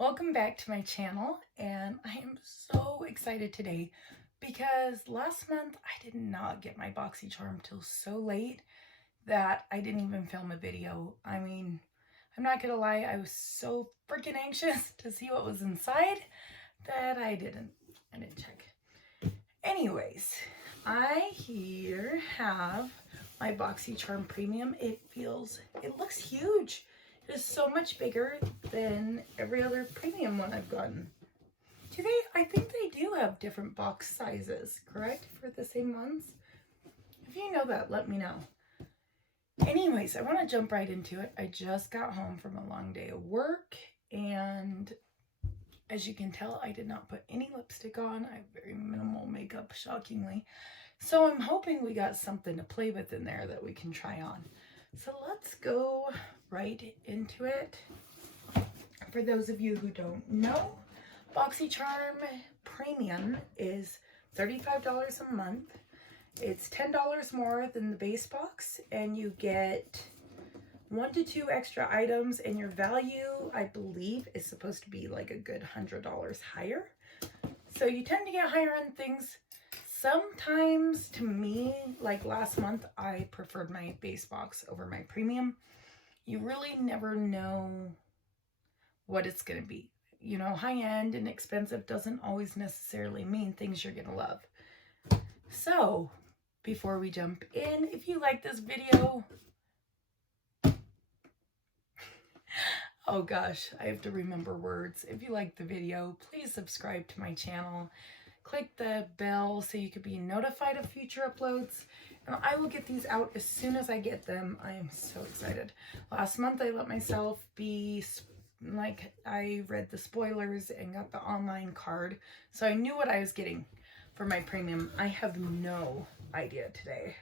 Welcome back to my channel, and I am so excited today because last month I did not get my Boxycharm till so late that I didn't even film a video. I mean, I'm not gonna lie, I was so freaking anxious to see what was inside that I didn't check. Anyways, I here have my Boxycharm Premium. It looks huge. It is so much bigger than every other premium one I've gotten. I think they do have different box sizes, correct? For the same ones? If you know that, let me know. Anyways, I want to jump right into it. I just got home from a long day of work, and as you can tell, I did not put any lipstick on. I have very minimal makeup, shockingly. So I'm hoping we got something to play with in there that we can try on. So let's go right into it. For those of you who don't know, Boxycharm Premium is $35 a month. It's $10 more than the base box, and you get 1 to 2 extra items, and your value, I believe, is supposed to be like a good $100 higher. So you tend to get higher end things. Sometimes, to me, like last month, I preferred my base box over my premium. You really never know what it's going to be. You know, high end and expensive doesn't always necessarily mean things you're going to love. So, before we jump in, if you like this video, oh gosh, I have to remember words. If you like the video, please subscribe to my channel. Click the bell so you can be notified of future uploads, and I will get these out as soon as I get them. I am so excited. Last month I let myself be like, I read the spoilers and got the online card, so I knew what I was getting for my premium. I have no idea today.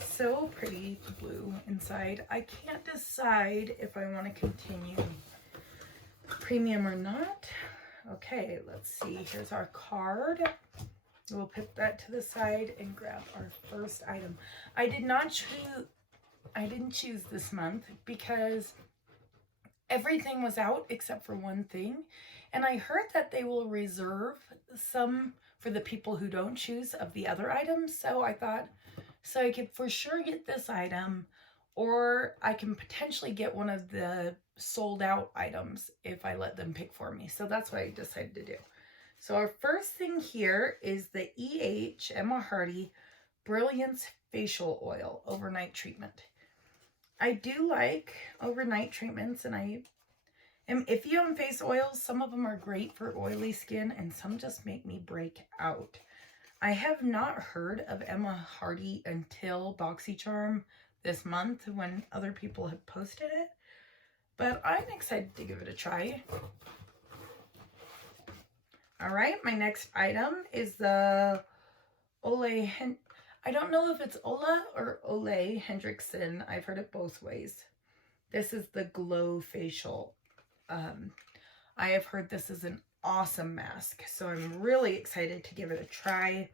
So pretty, the blue inside. I can't decide if I want to continue premium or not. Okay, let's see. Here's our card. We'll put that to the side and grab our first item. I didn't choose this month because everything was out except for one thing. And I heard that they will reserve some for the people who don't choose of the other items. So I thought, so I could for sure get this item, or I can potentially get one of the sold out items if I let them pick for me. So that's what I decided to do. So our first thing here is the Emma Hardy Brilliance Facial Oil Overnight Treatment. I do like overnight treatments, and I am iffy on face oils. Some of them are great for oily skin, and some just make me break out. I have not heard of Emma Hardy until Boxycharm this month when other people have posted it, but I'm excited to give it a try. All right, my next item is the I don't know if it's Ola or Ole Hendrickson. I've heard it both ways. This is the Glow Facial. I have heard this is an awesome mask, so I'm really excited to give it a try.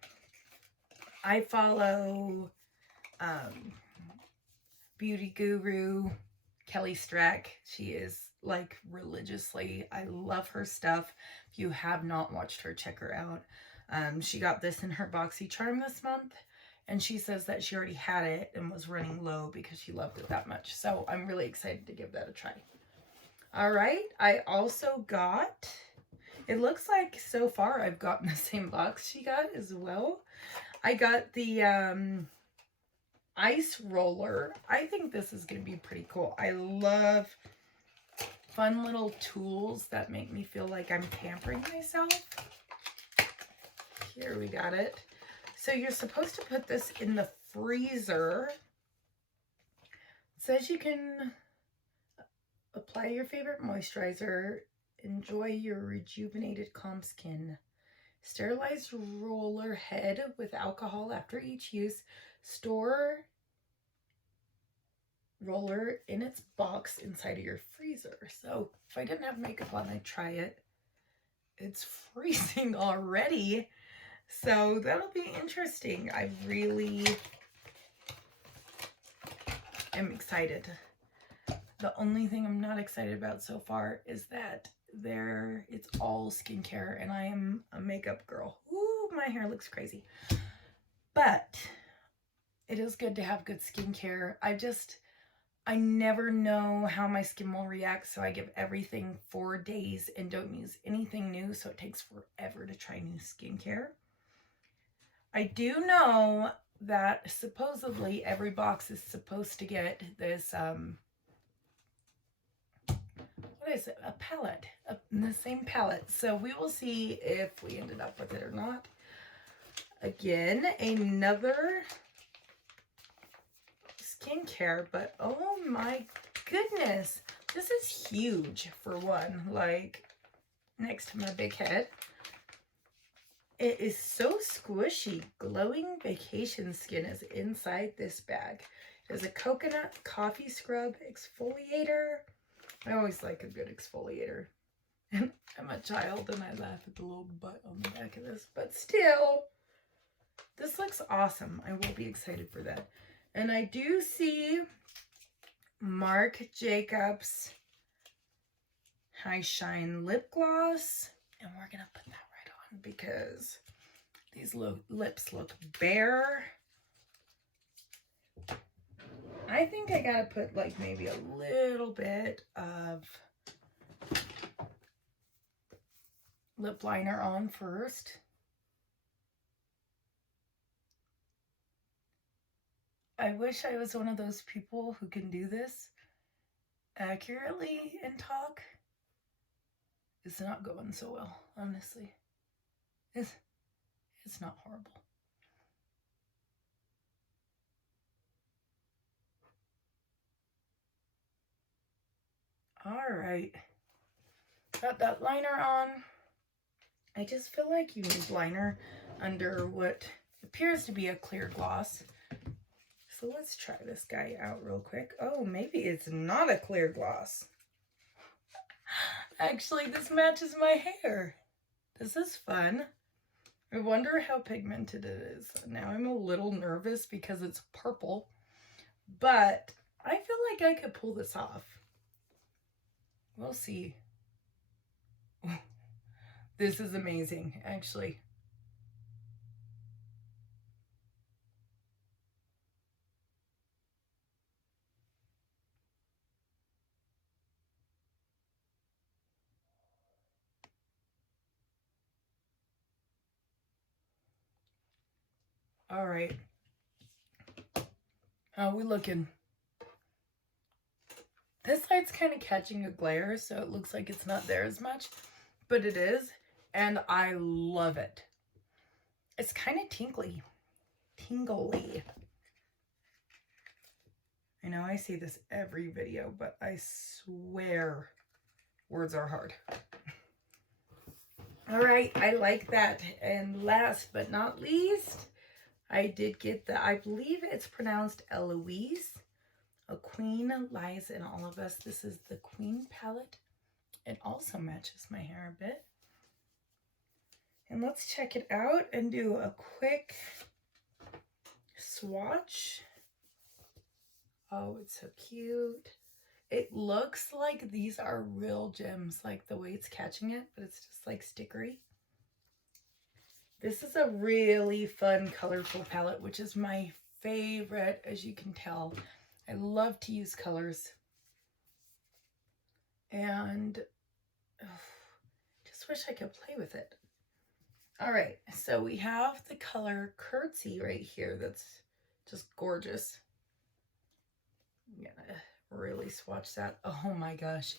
I follow beauty guru Kelly Strack. She is like religiously, I love her stuff. If you have not watched her, check her out. She got this in her Boxycharm this month, and she says that she already had it and was running low because she loved it that much. So I'm really excited to give that a try. All right, I also got, it looks like so far I've gotten the same box she got as well. I got the ice roller. I think this is going to be pretty cool. I love fun little tools that make me feel like I'm pampering myself. Here we got it. So you're supposed to put this in the freezer. It says you can apply your favorite moisturizer, enjoy your rejuvenated calm skin. Sterilize roller head with alcohol after each use. Store roller in its box inside of your freezer. So if I didn't have makeup on, I'd try it. It's freezing already, so that'll be interesting. I really am excited. The only thing I'm not excited about so far is that there. It's all skincare, and I am a makeup girl. Ooh, my hair looks crazy. But it is good to have good skincare. I never know how my skin will react, so I give everything 4 days and don't use anything new, so it takes forever to try new skincare. I do know that supposedly every box is supposed to get this, what is it? A palette, the same palette. So we will see if we ended up with it or not. Again, another skincare, but oh my goodness, this is huge for one, like next to my big head. It is so squishy. Glowing Vacation Skin is inside this bag. It is a coconut coffee scrub exfoliator. I always like a good exfoliator. And I'm a child and I laugh at the little butt on the back of this, but still, this looks awesome. I will be excited for that. And I do see Marc Jacobs High Shine Lip Gloss. And we're going to put that right on because these lips look bare. I think I got to put like maybe a little bit of lip liner on first. I wish I was one of those people who can do this accurately and talk. It's not going so well, honestly. It's not horrible. All right. Got that liner on. I just feel like you need liner under what appears to be a clear gloss. So let's try this guy out real quick. Oh, maybe it's not a clear gloss. Actually, this matches my hair. This is fun. I wonder how pigmented it is. Now I'm a little nervous because it's purple, but I feel like I could pull this off. We'll see. This is amazing, actually. All right. How we looking? This light's kind of catching a glare, so it looks like it's not there as much, but it is, and I love it. It's kind of tingly. I know I see this every video, but I swear words are hard. All right, I like that. And last but not least, I did get the, I believe it's pronounced Eloise. A Queen Lies in All of Us. This is the Queen palette. It also matches my hair a bit. And let's check it out and do a quick swatch. Oh, it's so cute. It looks like these are real gems, like the way it's catching it, but it's just like stickery. This is a really fun, colorful palette, which is my favorite, as you can tell. I love to use colors. And just wish I could play with it. All right, so we have the color Curtsy right here. That's just gorgeous. I'm gonna really swatch that. Oh my gosh,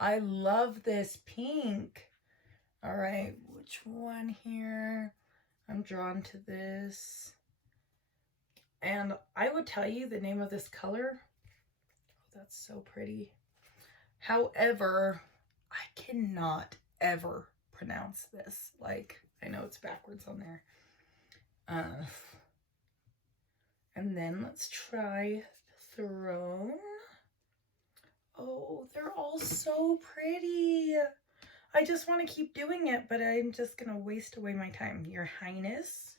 I love this pink. All right, which one here? I'm drawn to this. And I would tell you the name of this color. Oh, that's so pretty. However, I cannot ever pronounce this. Like, I know it's backwards on there. And then let's try Throne. Oh, they're all so pretty. I just want to keep doing it, but I'm just going to waste away my time. Your Highness.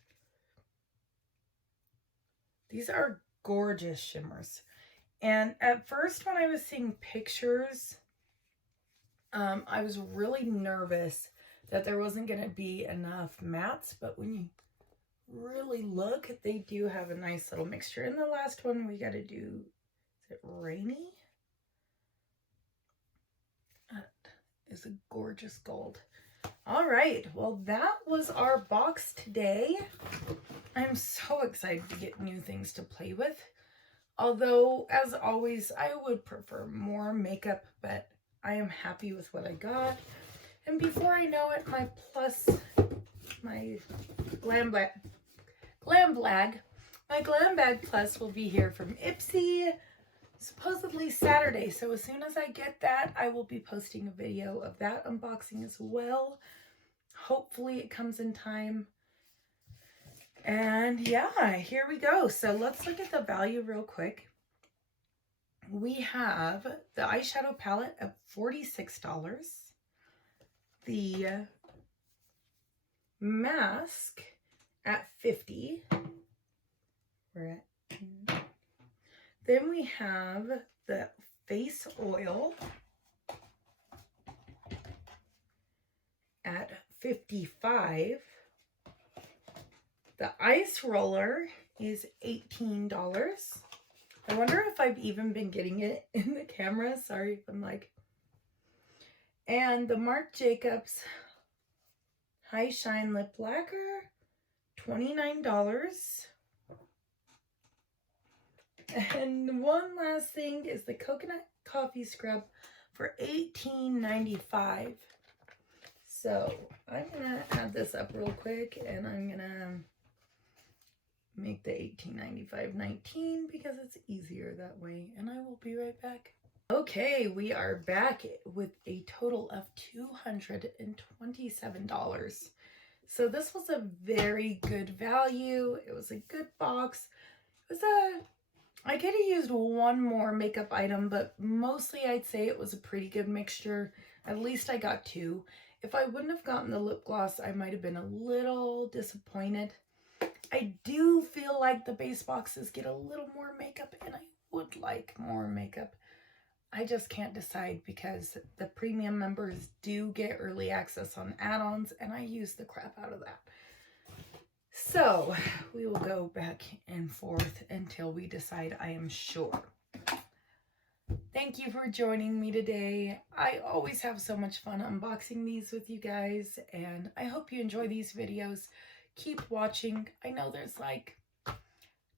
These are gorgeous shimmers. And at first when I was seeing pictures I was really nervous that there wasn't going to be enough mattes, but when you really look, they do have a nice little mixture. And the last one we got to do, is it Rainy? That is a gorgeous gold. All right, well, that was our box today. I'm so excited to get new things to play with. Although, as always, I would prefer more makeup, but I am happy with what I got. And before I know it, my Glam Bag Plus will be here from Ipsy, supposedly Saturday. So as soon as I get that, I will be posting a video of that unboxing as well. Hopefully it comes in time. And yeah, here we go. So let's look at the value real quick. We have the eyeshadow palette at $46. The mask at $50. We're at. Then we have the face oil at $55. The ice roller is $18. I wonder if I've even been getting it in the camera. Sorry if I'm like. And the Marc Jacobs High Shine Lip Lacquer, $29. And one last thing is the Coconut Coffee Scrub for $18.95. So I'm going to add this up real quick, and I'm going to make the $18.95 $19 because it's easier that way. And I will be right back. Okay, we are back with a total of $227. So this was a very good value. It was a good box. It was I could have used one more makeup item, but mostly I'd say it was a pretty good mixture. At least I got two. If I wouldn't have gotten the lip gloss, I might have been a little disappointed. I do feel like the base boxes get a little more makeup, and I would like more makeup. I just can't decide because the premium members do get early access on add-ons, and I use the crap out of that. So we will go back and forth until we decide, I am sure. Thank you for joining me today. I always have so much fun unboxing these with you guys, and I hope you enjoy these videos. Keep watching. I know there's like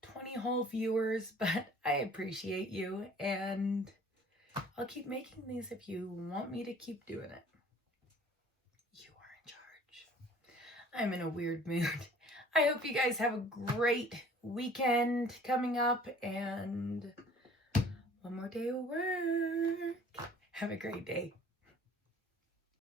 20 whole viewers, but I appreciate you, and I'll keep making these if you want me to keep doing it. You are in charge. I'm in a weird mood. I hope you guys have a great weekend coming up, and one more day of work. Have a great day.